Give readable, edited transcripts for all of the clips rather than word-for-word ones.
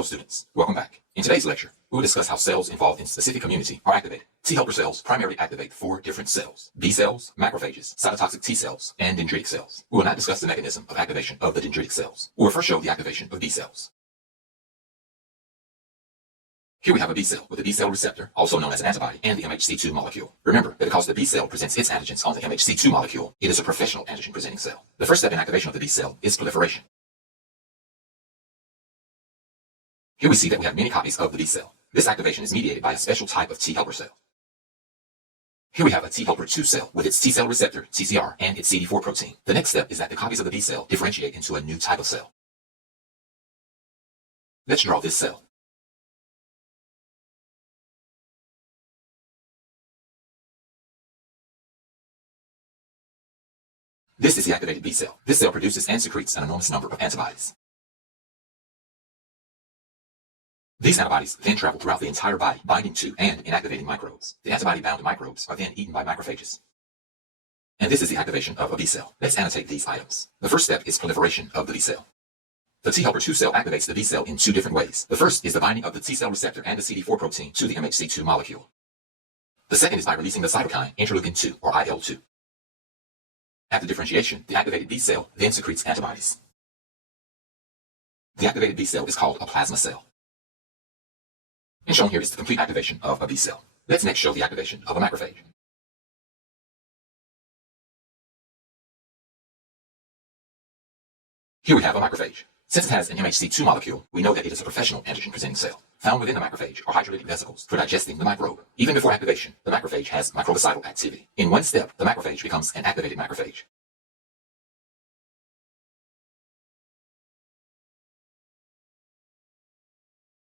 Hello students, welcome back. In today's lecture, we will discuss how cells involved in specific community are activated. T helper cells primarily activate 4 different cells: B cells, macrophages, cytotoxic T cells, and dendritic cells. We will not discuss the mechanism of activation of the dendritic cells. We will first show the activation of B cells. Here we have a B cell with a B cell receptor, also known as an antibody, and the MHC2 molecule. Remember that because the B cell presents its antigens on the MHC2 molecule, it is a professional antigen-presenting cell. The first step in activation of the B cell is proliferation. Here we see that we have many copies of the B cell. This activation is mediated by a special type of T helper cell. Here we have a T helper 2 cell with its T cell receptor, TCR, and its CD4 protein. The next step is that the copies of the B cell differentiate into a new type of cell. Let's draw this cell. This is the activated B cell. This cell produces and secretes an enormous number of antibodies. These antibodies then travel throughout the entire body, binding to and inactivating microbes. The antibody-bound microbes are then eaten by macrophages. And this is the activation of a B cell. Let's annotate these items. The first step is proliferation of the B cell. The T helper 2 cell activates the B cell in 2 different ways. The first is the binding of the T cell receptor and the CD4 protein to the MHC2 molecule. The second is by releasing the cytokine interleukin 2, or IL-2. After differentiation, the activated B cell then secretes antibodies. The activated B cell is called a plasma cell. And shown here is the complete activation of a B cell. Let's next show the activation of a macrophage. Here we have a macrophage. Since it has an MHC2 molecule, we know that it is a professional antigen-presenting cell. Found within the macrophage are hydrolytic vesicles for digesting the microbe. Even before activation, the macrophage has microbicidal activity. In one step, the macrophage becomes an activated macrophage.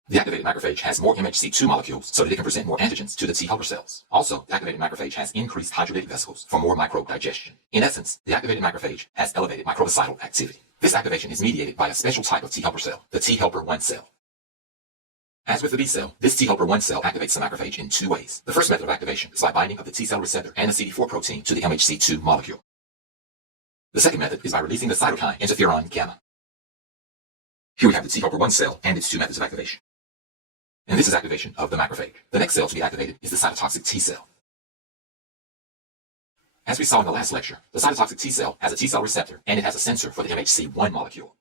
The activated macrophage has more MHC2 molecules so that it can present more antigens to the T helper cells. Also, the activated macrophage has increased hydrolytic vesicles for more microbe digestion. In essence, the activated macrophage has elevated microbicidal activity. This activation is mediated by a special type of T helper cell, the T helper 1 cell. As with the B cell, this T helper 1 cell activates the macrophage in 2 ways. The first method of activation is by binding of the T cell receptor and the CD4 protein to the MHC2 molecule. The second method is by releasing the cytokine interferon gamma. Here we have the T helper 1 cell and its 2 methods of activation. And this is activation of the macrophage. The next cell to be activated is the cytotoxic T cell. As we saw in the last lecture, the cytotoxic T cell has a T cell receptor and it has a sensor for the MHC1 molecule.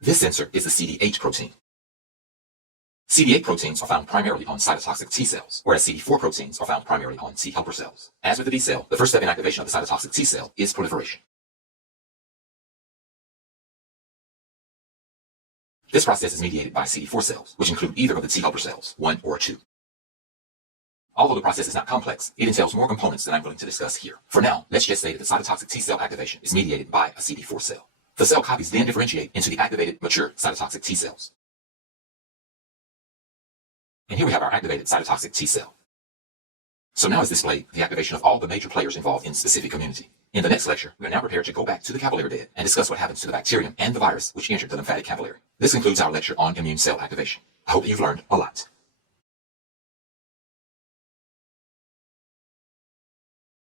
This sensor is the CD8 protein. CD8 proteins are found primarily on cytotoxic T cells, whereas CD4 proteins are found primarily on T helper cells. As with the B cell, the first step in activation of the cytotoxic T cell is proliferation. This process is mediated by CD4 cells, which include either of the T helper cells, 1 or 2. Although the process is not complex, it entails more components than I'm willing to discuss here. For now, let's just say that the cytotoxic T cell activation is mediated by a CD4 cell. The cell copies then differentiate into the activated, mature cytotoxic T cells. And here we have our activated cytotoxic T cell. So now is displayed the activation of all the major players involved in specific community. In the next lecture, we are now prepared to go back to the capillary bed and discuss what happens to the bacterium and the virus which entered the lymphatic capillary. This concludes our lecture on immune cell activation. I hope that you've learned a lot.